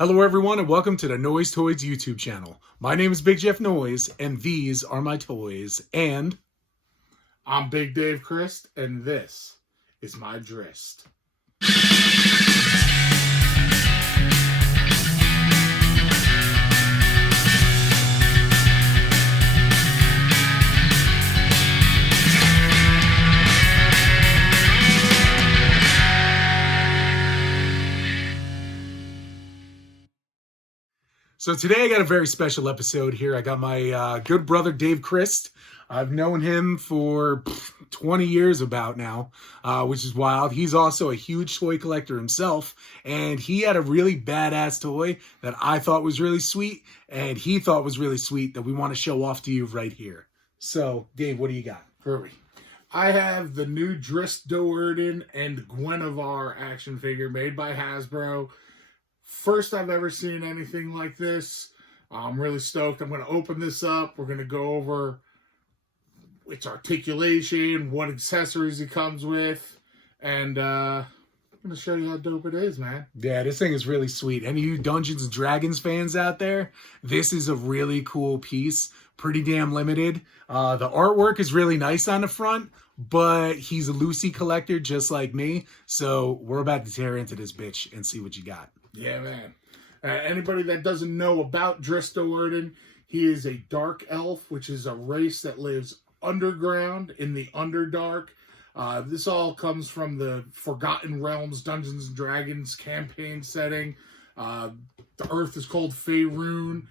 Hello everyone and welcome to the Noyze Toyz YouTube channel. My name is Big Jeff Noyze and these are my toys. And I'm Big Dave Christ and this is my Drizzt. so today I got a very special episode here. I got my good brother Dave Christ. I've known him for 20 years about now, which is wild. He's also a huge toy collector himself, and he had a really badass toy that I thought was really sweet, and he thought was really sweet that we want to show off to you right here. So, Dave, what do you got? Hurry. I have the new Drizzt Guenhwyvar and Guenhwyvar action figure made by Hasbro. First I've ever seen anything like this. I'm really stoked. I'm going to open this up. We're going to go over its articulation, what accessories it comes with, and I'm going to show you how dope it is, man. Yeah, this thing is really sweet. Any of you Dungeons & Dragons fans out there, this is a really cool piece. Pretty damn limited. The artwork is really nice on the front, but he's a Lucy collector just like me, so we're about to tear into this bitch and see what you got. Yeah, man. Anybody that doesn't know about Drizzt Guenhwyvar, he is a dark elf, which is a race that lives underground in the Underdark. This all comes from the Forgotten Realms Dungeons & Dragons campaign setting. The Earth is called Faerun.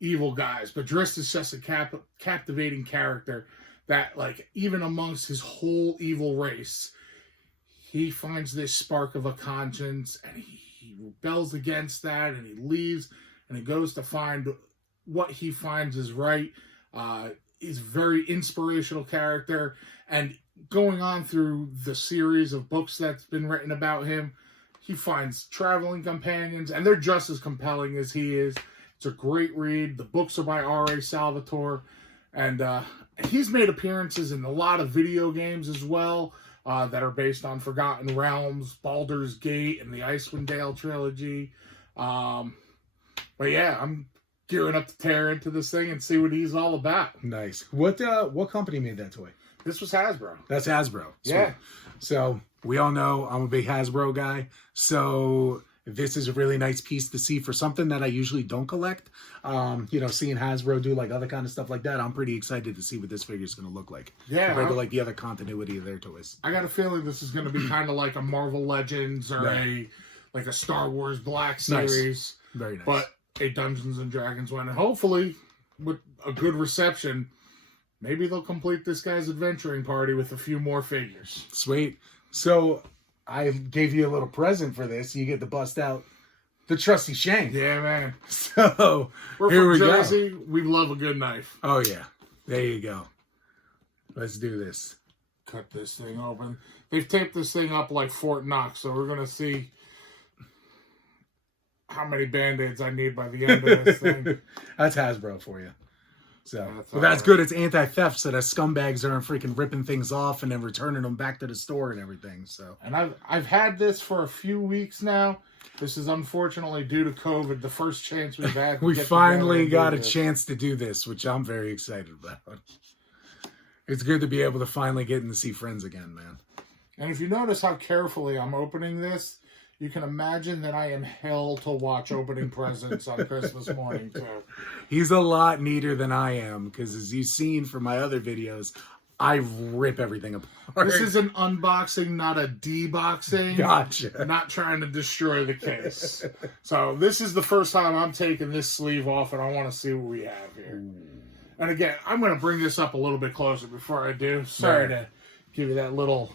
Evil guys. But Drizzt is just a captivating character that, like, even amongst his whole evil race, he finds this spark of a conscience, and he rebels against that, and he leaves, and he goes to find what he finds is right. He's a very inspirational character, and going on through the series of books that's been written about him, he finds traveling companions, and they're just as compelling as he is. It's a great read. The books are by R.A. Salvatore, and he's made appearances in a lot of video games as well, that are based on Forgotten Realms, Baldur's Gate, and the Icewind Dale trilogy. But yeah, I'm gearing up to tear into this thing and see what he's all about. Nice. What company made that toy? This was Hasbro. That's Hasbro. Yeah. So we all know I'm a big Hasbro guy. So this is a really nice piece to see for something that I usually don't collect. Seeing Hasbro do like other kind of stuff like that, I'm pretty excited to see what this figure is going to look like. Yeah. Compared to like the other continuity of their toys. I got a feeling this is going to be kind of like a Marvel Legends or a Star Wars Black series. Nice. Very nice. But a Dungeons & Dragons one. And hopefully, with a good reception, maybe they'll complete this guy's adventuring party with a few more figures. Sweet. So I gave you a little present for this. You get to bust out the trusty shank. Yeah, man. So We're here from we Jersey. go. We love a good knife. Oh, yeah. There you go. Let's do this. Cut this thing open. They've taped this thing up like Fort Knox, so we're going to see how many Band-Aids I need by the end of this thing. That's Hasbro for you. So that's right. good. It's anti-theft, so that scumbags aren't freaking ripping things off and then returning them back to the store and everything. So, and I've had this for a few weeks now. This is unfortunately due to COVID the first chance we've had. We finally got a chance to do this, which I'm very excited about. It's good to be able to finally get in to see friends again, man. And if you notice how carefully I'm opening this, you can imagine that I am hell to watch opening presents on Christmas morning, too. He's a lot neater than I am, because as you've seen from my other videos, I rip everything apart. This is an unboxing, not a deboxing. Gotcha. Not trying to destroy the case. So this is the first time I'm taking this sleeve off, and I want to see what we have here. Ooh. And again, I'm going to bring this up a little bit closer before I do. Sorry to give you that little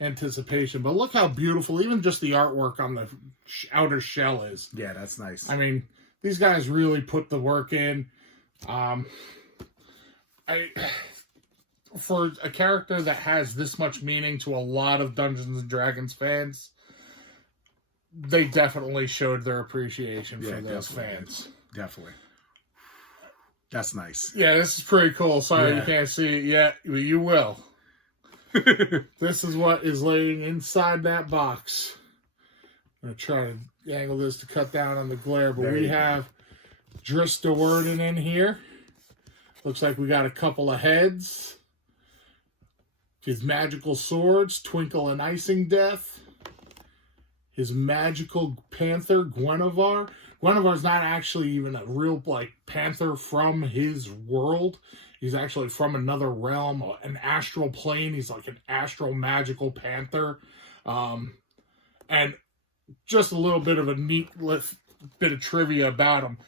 anticipation, but look how beautiful even just the artwork on the outer shell is. Yeah, that's nice. I mean, these guys really put the work in. For a character that has this much meaning to a lot of Dungeons & Dragons fans, they definitely showed their appreciation for those fans. Definitely. That's nice. Yeah, this is pretty cool. Sorry you can't see it yet, but you will. This is what is laying inside that box. I'm going to try to angle this to cut down on the glare, but There we you go. have Drizzt Guenhwyvar in here. Looks like we got a couple of heads. His magical swords, Twinkle and Icing Death. His magical panther, Guenhwyvar. Guenhwyvar's not actually even a real panther from his world. He's actually from another realm, an astral plane. He's like an astral magical panther. And just a little bit of a neat bit of trivia about him.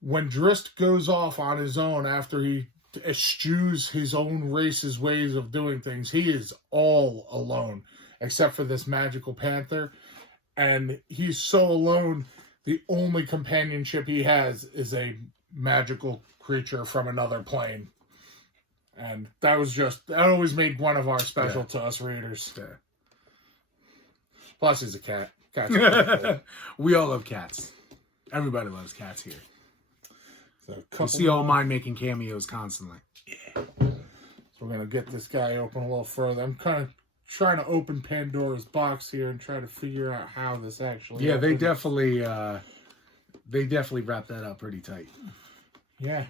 When Drizzt goes off on his own after he eschews his own race's ways of doing things, he is all alone, except for this magical panther. And he's so alone, the only companionship he has is a magical creature from another plane. And that always made Guenhwyvar special to us readers. Yeah. Plus, he's a cat. Cats are cool. We all love cats. Everybody loves cats here. So You see all mine making cameos constantly. So we're going to get this guy open a little further. I'm kind of trying to open Pandora's box here and try to figure out how this actually Yeah, opens. they definitely wrap that up pretty tight. Yeah.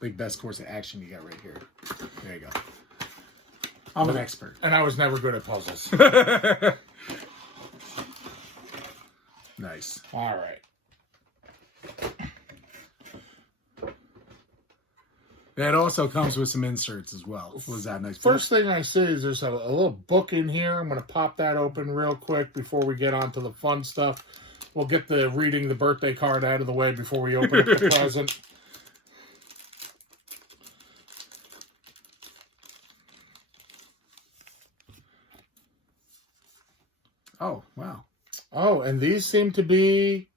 Big best course of action you got right here. There you go. I'm an expert. And I was never good at puzzles. Nice. All right. That also comes with some inserts as well. Was that nice? First thing I see is there's a little book in here. I'm going to pop that open real quick before we get on to the fun stuff. We'll get the reading the birthday card out of the way before we open up the present. Oh, wow. Oh, and these seem to be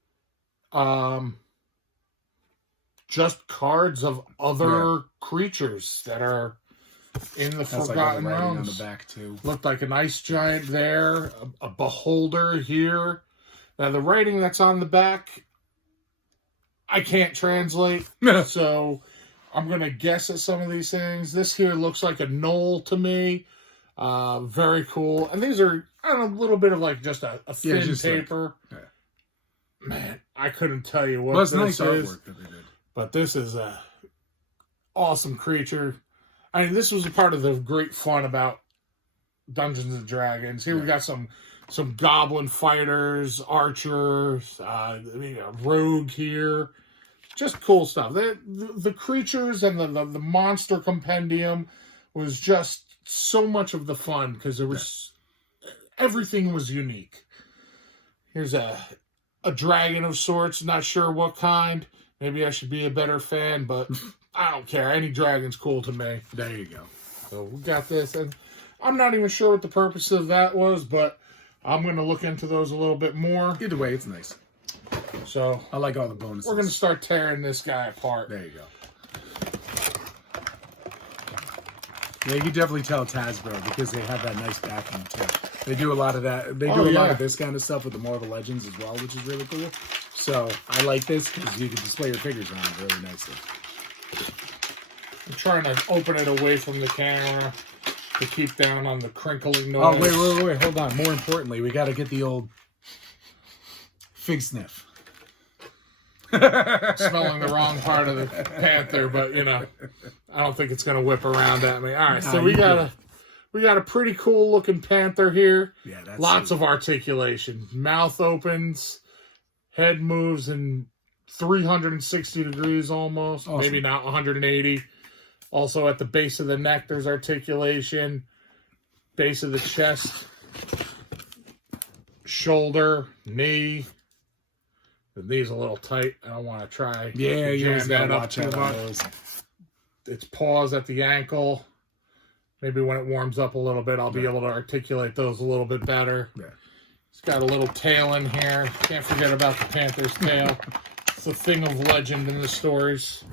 just cards of other creatures that are in the That's Forgotten like on Realms. the back too. Looked like an ice giant there, a beholder here. Now the writing that's on the back, I can't translate, so I'm going to guess at some of these things. This here looks like a knoll to me. Very cool. And these are, I don't know, a little bit of like just a thin paper. Man, I couldn't tell you what this nice is. artwork that they did. But this is a awesome creature. I mean, this was a part of the great fun about Dungeons and Dragons. Here we got some goblin fighters, archers, a rogue here. Just cool stuff. The creatures and the monster compendium was just so much of the fun because there was everything was unique. Here's a dragon of sorts. Not sure what kind. Maybe I should be a better fan, but I don't care. Any dragon's cool to me. There you go. So we got this, and I'm not even sure what the purpose of that was, but I'm going to look into those a little bit more. Either way, it's nice. So I like all the bonuses. we're going to start tearing this guy apart. There you go. Yeah, you can definitely tell it's Hasbro because they have that nice backing too. They do a lot of that. They do a lot of this kind of stuff with the Marvel Legends as well, which is really cool. So I like this because you can display your figures on it really nicely. I'm trying to open it away from the camera to keep down on the crinkling noise. Oh, wait. Hold on. More importantly, we got to get the old fig sniff. Smelling the wrong part of the panther, but I don't think it's gonna whip around at me. All right, so we got a pretty cool looking panther here. Yeah, that's lots of articulation. Mouth opens, head moves in 360 degrees almost, awesome. Maybe not 180. Also at the base of the neck, there's articulation. Base of the chest, shoulder, knee. The knee's a little tight. I don't want to try. Yeah, you always jam gotta that up watch too out on much. those. Its paws at the ankle. Maybe when it warms up a little bit, I'll be able to articulate those a little bit better. Yeah. It's got a little tail in here. Can't forget about the panther's tail. It's a thing of legend in the stories.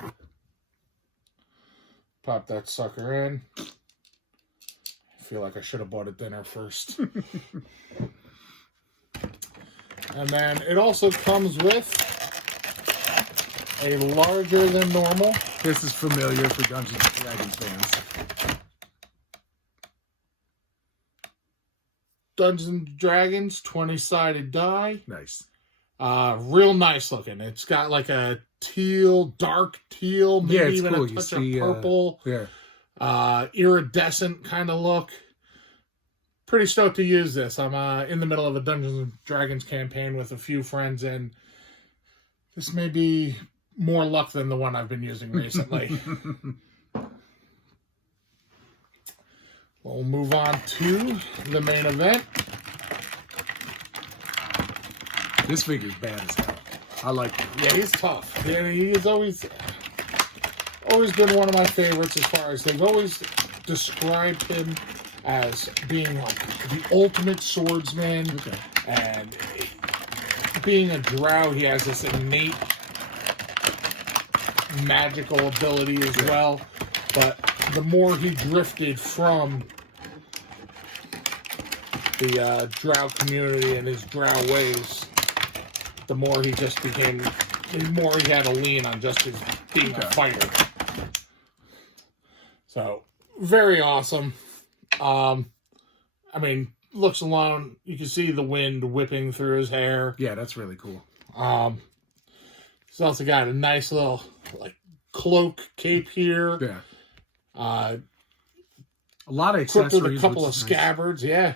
Pop that sucker in. I feel like I should have bought a dinner first. And then it also comes with a larger than normal. This is familiar for Dungeons & Dragons fans. Dungeons and Dragons 20-sided die. Nice. Real nice looking. It's got like a teal, dark teal, maybe even cool. a touch of purple. Iridescent kind of look. Pretty stoked to use this. I'm in the middle of a Dungeons and Dragons campaign with a few friends, and this may be more luck than the one I've been using recently. We'll move on to the main event. This figure's bad as hell. I like him. Yeah, he's tough. Yeah, he's always been one of my favorites as far as they've always described him as being like the ultimate swordsman. Okay. And being a drow, he has this innate magical ability as well. But the more he drifted from the drow community and his drow ways, the more he just became, the more he had to lean on just his being a fighter. So, very awesome. I mean, looks alone, you can see the wind whipping through his hair. Yeah, that's really cool. He's also got a nice little, like, cloak cape here. Yeah. A lot of accessories. with a couple of scabbards, nice. Yeah.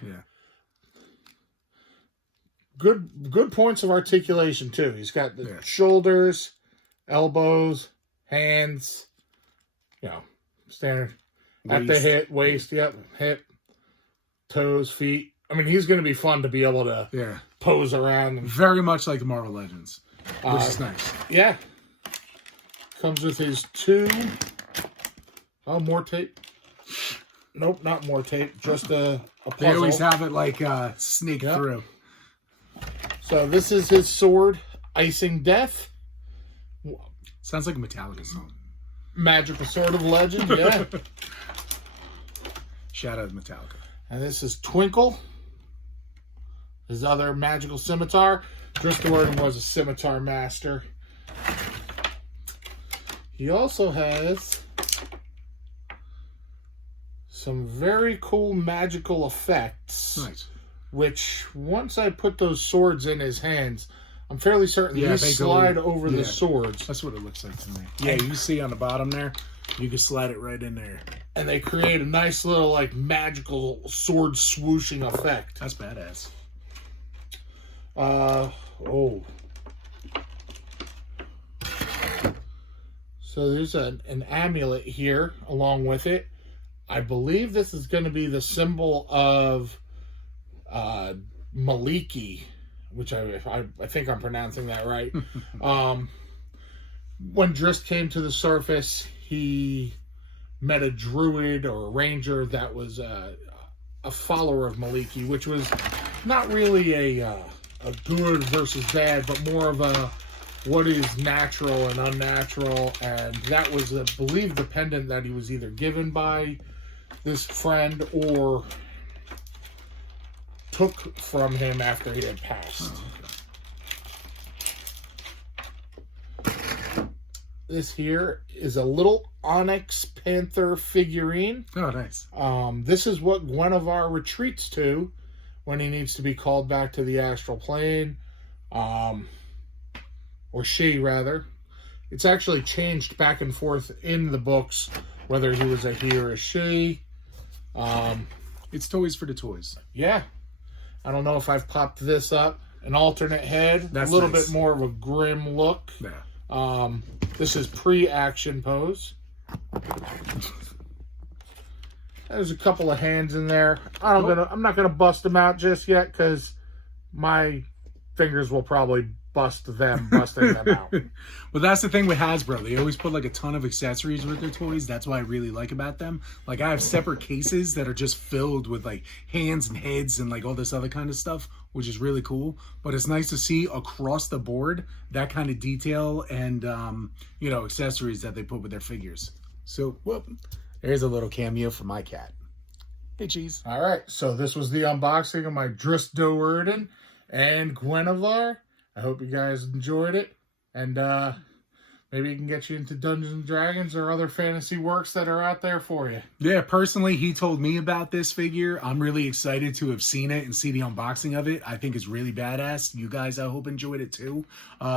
Good points of articulation, too. He's got the shoulders, elbows, hands, standard. Waist. At the hip, waist, hip, toes, feet. I mean, he's going to be fun to be able to pose around. Very much like the Marvel Legends, which is nice. Yeah. Comes with his more tape. Nope, not more tape. Just a puzzle. They always have it like sneak through. So this is his sword, Icing Death. Sounds like a Metallica song. Magical Sword of Legend, yeah. Shout out to Metallica. And this is Twinkle, his other magical scimitar. Drizzt Guenhwyvar was a scimitar master. He also has some very cool magical effects. Nice. Which, once I put those swords in his hands, I'm fairly certain they slide over the swords. That's what it looks like to me. Yeah, you see on the bottom there, you can slide it right in there. And they create a nice little, like, magical sword swooshing effect. That's badass. So there's an amulet here along with it. I believe this is going to be the symbol of Maliki, which I think I'm pronouncing that right. When Drizzt came to the surface, he met a druid or a ranger that was a follower of Maliki, which was not really a good versus bad, but more of a what is natural and unnatural. And that was, I believe, the pendant that he was either given by this friend or took from him after he had passed. This here is a little Onyx Panther figurine. Oh, nice. This is what Guenhwyvar retreats to when he needs to be called back to the astral plane. Or she, rather. It's actually changed back and forth in the books, whether he was a he or a she. It's toys for the toys. Yeah. I don't know if I've popped this up. An alternate head. That's a little nice. bit more of a grim look. Yeah. This is pre-action pose. There's a couple of hands in there. I'm not gonna bust them out just yet because my fingers will probably busting them out. Well, that's the thing with Hasbro. They always put like a ton of accessories with their toys. That's what I really like about them. Like I have separate cases that are just filled with like hands and heads and like all this other kind of stuff, which is really cool. But it's nice to see across the board that kind of detail and accessories that they put with their figures. So, well, there's a little cameo for my cat. Hey, Cheese. All right, so this was the unboxing of my Drizzt Guenhwyvar and Guenhwyvar. I hope you guys enjoyed it. And maybe he can get you into Dungeons and Dragons or other fantasy works that are out there for you. Yeah, personally, he told me about this figure. I'm really excited to have seen it and see the unboxing of it. I think it's really badass. You guys, I hope, enjoyed it too.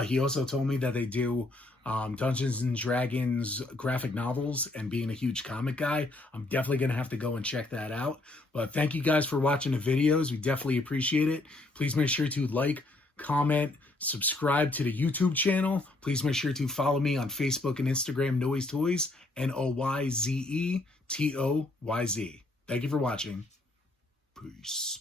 He also told me that they do Dungeons and Dragons graphic novels, and being a huge comic guy, I'm definitely going to have to go and check that out. But thank you guys for watching the videos. We definitely appreciate it. Please make sure to like, comment, subscribe to the YouTube channel. Please make sure to follow me on Facebook and Instagram, Noyze Toyz, NOYZE TOYZ. Thank you for watching. Peace.